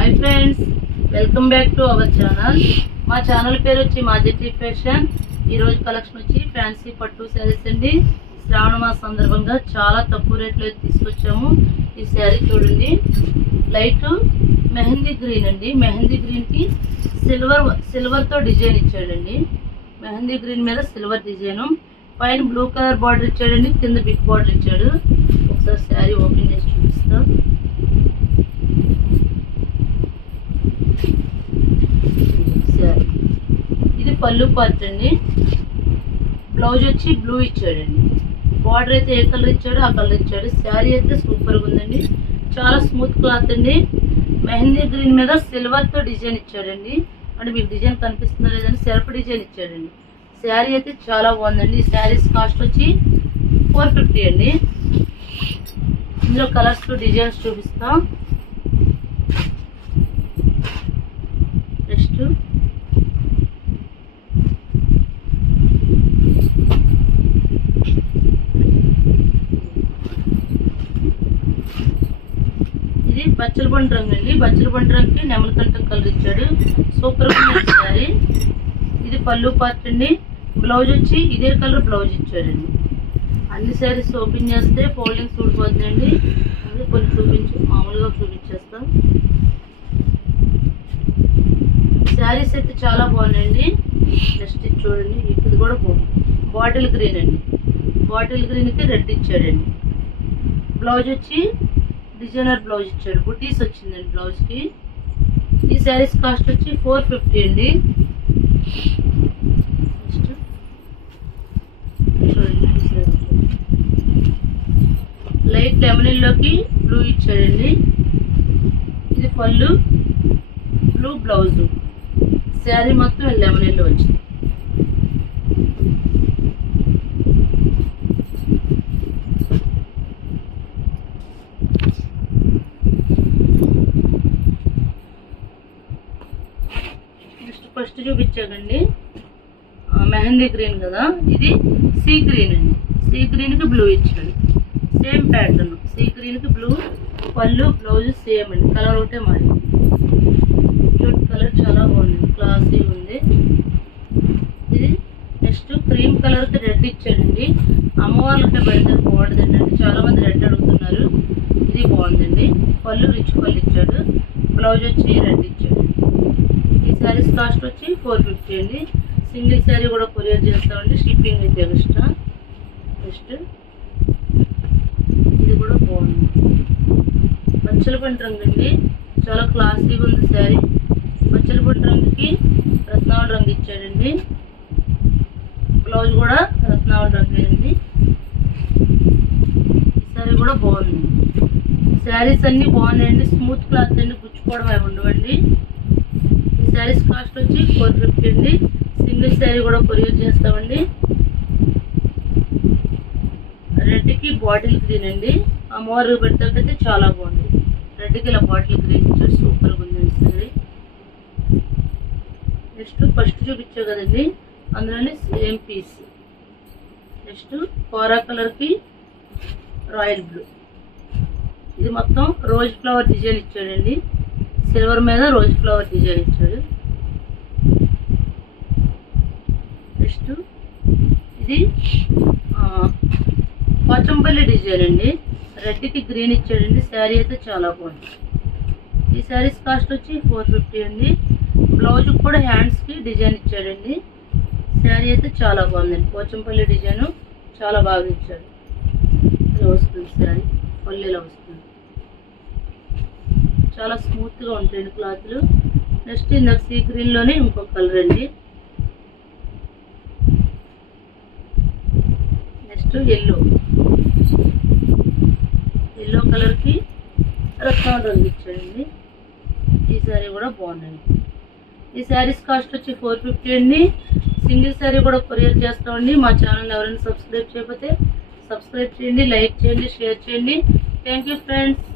Hi friends, welcome back to our channel. మా channel పేరు వచ్చి మాజెట్టి ఫ్యాషన్. ఈరోజు కలెక్షన్ వచ్చి ఫ్యాన్సీ పట్టు శారీస్ అండి. శ్రావణ మాస సందర్భంగా చాలా తక్కువ రేట్లో తీసుకొచ్చాము. ఈ శారీ చూడండి, లైట్ మెహందీ గ్రీన్ అండి. మెహందీ గ్రీన్కి సిల్వర్తో డిజైన్ ఇచ్చాడండి. మెహందీ గ్రీన్ మీద సిల్వర్ డిజైను, పైన బ్లూ కలర్ బార్డర్ ఇచ్చాడండి, కింద బిగ్ బార్డర్ ఇచ్చాడు. ఒకసారి శారీ ఓపెన్ చేసి చూపిస్తాం. ఇది పళ్ళు పార్ట్ అండి. బ్లౌజ్ వచ్చి బ్లూ ఇచ్చాడండి. బార్డర్ అయితే ఏ కలర్ ఇచ్చాడో ఆ కలర్ ఇచ్చాడు. శారీ అయితే సూపర్గా ఉందండి. చాలా స్మూత్ క్లాత్ అండి. మెహందీ గ్రీన్ మీద సిల్వర్తో డిజైన్ ఇచ్చాడండి. అంటే మీకు డిజైన్ కనిపిస్తుందా లేదండి, సెల్ఫ్ డిజైన్ ఇచ్చాడండి. శారీ అయితే చాలా బాగుందండి. ఈ శారీస్ కాస్ట్ వచ్చి 450 అండి. ఇందులో కలర్స్ డిజైన్స్ చూపిస్తాం. నెక్స్ట్ ఇది బచ్చల బండి రంగు అండి. బచ్చల బండి రంగుకి నెమలి కంఠం కలర్ ఇచ్చాడు. సూపర్ గా ఉంది శారీ. ఇది పళ్ళు పార్ట్ అండి. బ్లౌజ్ వచ్చి ఇదే కలర్ బ్లౌజ్ ఇచ్చాడండి. అన్ని శారీస్ ఓపెన్ చేస్తే ఫోల్డింగ్ చూడిపోతుందండి. అది కొన్ని మామూలుగా చూపించేస్తాం. శారీస్ అయితే చాలా బాగున్నాయండి. నెక్స్ట్ చూడండి, ఇది కూడా బాగుంది. బాటిల్ గ్రీన్ అండి. బాటిల్ గ్రీన్కి రెడ్ ఇచ్చాడండి. బ్లౌజ్ వచ్చి డిజైనర్ బ్లౌజ్ ఇచ్చాడు. బుటీస్ వచ్చిందండి బ్లౌజ్కి. ఈ శారీస్ కాస్ట్ వచ్చి 450 అండి. లైట్ లెమనీలోకి బ్లూ ఇచ్చాడండి. ఇది పళ్ళు, బ్లూ బ్లౌజ్. శారీ మొత్తం లెమనీలో వచ్చింది. ఫస్ట్ చూపించాకండి మెహందీ గ్రీన్ కదా, ఇది సీ గ్రీన్ అండి. సీ గ్రీన్కి బ్లూ ఇచ్చాడు. సేమ్ ప్యాటర్న్, సీ గ్రీన్కి బ్లూ. పళ్ళు బ్లౌజ్ సేమ్ అండి. కలర్ ఒకటే మాది. కలర్ చాలా బాగుంది, క్లాసీ ఉంది. ఇది నెక్స్ట్ క్రీమ్ కలర్కి రెడ్ ఇచ్చాడండి. అమ్మవాళ్ళకి పెడితే బాగుంటుందండి. చాలా మంది రెడ్ అడుగుతున్నారు. ఇది బాగుందండి. పళ్ళు రిచ్ పళ్ళు ఇచ్చాడు. బ్లౌజ్ వచ్చి రెడ్ ఇచ్చాడు. ఈ శారీస్ కాస్ట్ వచ్చి 450 అండి. సింగిల్ శారీ కూడా కొరియర్ చేస్తామండి. షిప్పింగ్ అయితే ఎక్స్ట్రా. నెక్స్ట్ ఇది కూడా బాగుంది. బచ్చల బండి రంగు అండి. చాలా క్లాసీగా ఉంది శారీ. బచ్చల బండి రంగుకి రత్నావళి రంగు ఇచ్చాడండి. బ్లౌజ్ కూడా రత్నావళి రంగు అండి. ఈ శారీ కూడా బాగుంది. శారీస్ అన్నీ బాగున్నాయండి. స్మూత్ క్లాత్ అండి, గుచ్చుకోవడం అవి ఉండవండి. ఈ శారీస్ కాస్ట్ వచ్చి 450 అండి. సింగిల్ శారీ కూడా కొరియర్ చేస్తామండి. రెడ్కి బాటిల్ గ్రీన్ అండి. అమ్మవారు పెడతాకైతే చాలా బాగుంది. రెడ్కి ఇలా బాటిల్ గ్రీన్ ఇచ్చాడు. సూపర్గా ఉందండి శారీ. నెక్స్ట్ ఫస్ట్ చూపించావు కదండి, అందులోనే సేమ్ పీస్. నెక్స్ట్ కోరా కలర్కి రాయల్ బ్లూ. ఇది మొత్తం రోజ్ ఫ్లవర్ డిజైన్ ఇచ్చాడండి. సిల్వర్ మీద రోజ్ ఫ్లవర్ డిజైన్ ఇచ్చాడు. నెక్స్ట్ ఇది పోచంపల్లి డిజైన్ అండి. రెడ్కి గ్రీన్ ఇచ్చాడండి. శారీ అయితే చాలా బాగుంది. ఈ శారీస్ కాస్ట్ వచ్చి 450 అండి. బ్లౌజ్ కూడా హ్యాండ్స్కి డిజైన్ ఇచ్చాడండి. శారీ అయితే చాలా బాగుందండి. పోచంపల్లి డిజైన్ చాలా బాగా ఇచ్చాడు. ఇలా వస్తుంది శారీ. పళ్ళు ఇలా వస్తుంది. చాలా స్మూత్గా ఉంటాయండి క్లాత్లు. నెక్స్ట్ ఇందాక సీ గ్రీన్లోనే ఇంకొక కలర్ అండి. నెక్స్ట్ ఎల్లో కలర్కి రత్నం రంగు ఇచ్చాడండి. ఈ శారీ కూడా బాగుందండి. ఈ శారీస్ కాస్ట్ వచ్చి 450 అండి. సింగిల్ శారీ కూడా కొరియర్ చేస్తామండి. మా ఛానల్ ఎవరైనా సబ్స్క్రైబ్ చేయకపోతే సబ్స్క్రైబ్ చేయండి, లైక్ చేయండి, షేర్ చేయండి. Thank you friends.